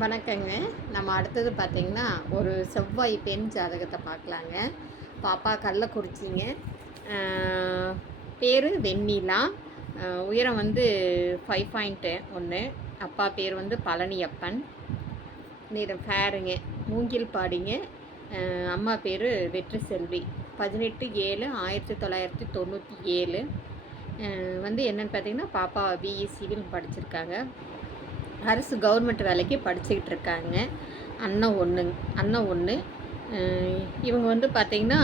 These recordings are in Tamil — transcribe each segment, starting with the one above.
வணக்கங்க. நம்ம அடுத்தது பார்த்திங்கன்னா, ஒரு செவ்வாய் பெண் ஜாதகத்தை பார்க்கலாங்க. பாப்பா கள்ளக்குறிச்சிங்க. பேர் வெண்ணிலா. உயரம் வந்து 5.1. அப்பா பேர் வந்து பழனியப்பன். நிறம் ஃபேருங்க. மூங்கில் பாடிங்க. அம்மா பேர் வெற்றி செல்வி. 18/7/1997. வந்து என்னென்னு பார்த்திங்கன்னா, பாப்பா பிஇ சிவில் படிச்சிருக்காங்க. அரசு கவர்மெண்ட் வேலைக்கு படிச்சுக்கிட்டு இருக்காங்க. அண்ணன் ஒன்று. இவங்க வந்து பார்த்திங்கன்னா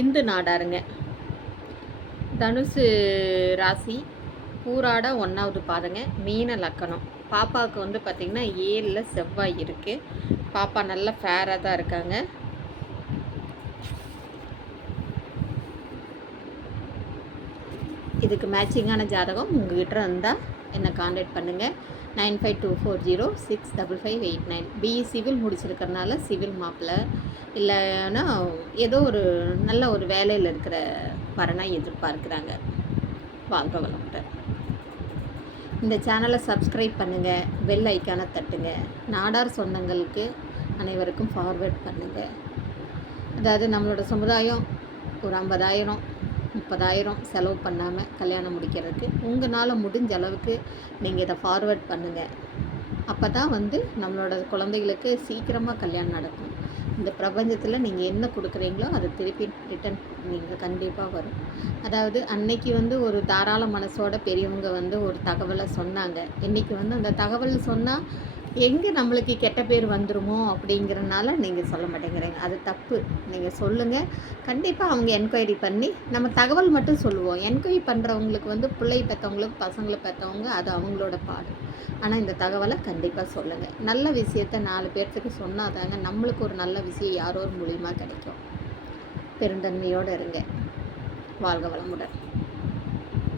இந்து நாடாருங்க. தனுசு ராசி, பூராட 1வது பாதங்க, மீன லக்கணம். பாப்பாவுக்கு வந்து பார்த்திங்கன்னா 7ல் செவ்வாய் இருக்குது. பாப்பா நல்லா ஃபேராக தான் இருக்காங்க. இதுக்கு மேட்சிங்கான ஜாதகம் உங்கள்கிட்ட இருந்தால் என்னை காண்டாக்ட் பண்ணுங்கள். 9524065589. பிஇ சிவில் முடிச்சிருக்கிறனால சிவில் மாப்பிள்ளை, இல்லைன்னா ஏதோ ஒரு நல்ல ஒரு வேலையில் இருக்கிற வரனாக எதிர்பார்க்குறாங்க. வாழ்க வளமுடன். இந்த சேனலை சப்ஸ்கிரைப் பண்ணுங்கள், பெல் ஐக்கானை தட்டுங்க. நாடார் சொந்தங்களுக்கு அனைவருக்கும் ஃபார்வேர்ட் பண்ணுங்கள். அதாவது நம்மளோட சமுதாயம் ஒரு 50,000 30,000 செலவு பண்ணாமல் கல்யாணம் முடிக்கிறதுக்கு உங்களால் முடிஞ்ச அளவுக்கு நீங்கள் இதை ஃபார்வேர்ட் பண்ணுங்கள். அப்போ தான் வந்து நம்மளோட குழந்தைகளுக்கு சீக்கிரமாக கல்யாணம் நடக்கும். இந்த பிரபஞ்சத்தில் நீங்கள் என்ன கொடுக்குறீங்களோ அதை திருப்பி ரிட்டன் நீங்கள் கண்டிப்பாக வரும். அதாவது அன்னைக்கு வந்து ஒரு தாராள மனசோட பெரியவங்க வந்து ஒரு தகவலை சொன்னாங்க. இன்றைக்கி வந்து அந்த தகவல் சொன்னால் எங்கே நம்மளுக்கு கெட்ட பேர் வந்துடுமோ அப்படிங்கிறனால நீங்கள் சொல்ல மாட்டேங்கிறீங்க. அது தப்பு. நீங்கள் சொல்லுங்கள். கண்டிப்பாக அவங்க என்கொயரி பண்ணி நம்ம தகவல் மட்டும் சொல்லுவோம். என்கொயரி பண்ணுறவங்களுக்கு வந்து பிள்ளை பெற்றவங்களுக்கு, பசங்களை பெற்றவங்க, அது அவங்களோட பாடு. ஆனால் இந்த தகவலை கண்டிப்பாக சொல்லுங்கள். நல்ல விஷயத்த 4 பேர்த்துக்கு சொன்னாதாங்க நம்மளுக்கு ஒரு நல்ல விஷயம் யாரோ ஒரு மூலியமாக கிடைக்கும். பெருந்தன்மையோடு இருங்க. வாழ்க வளமுடன்.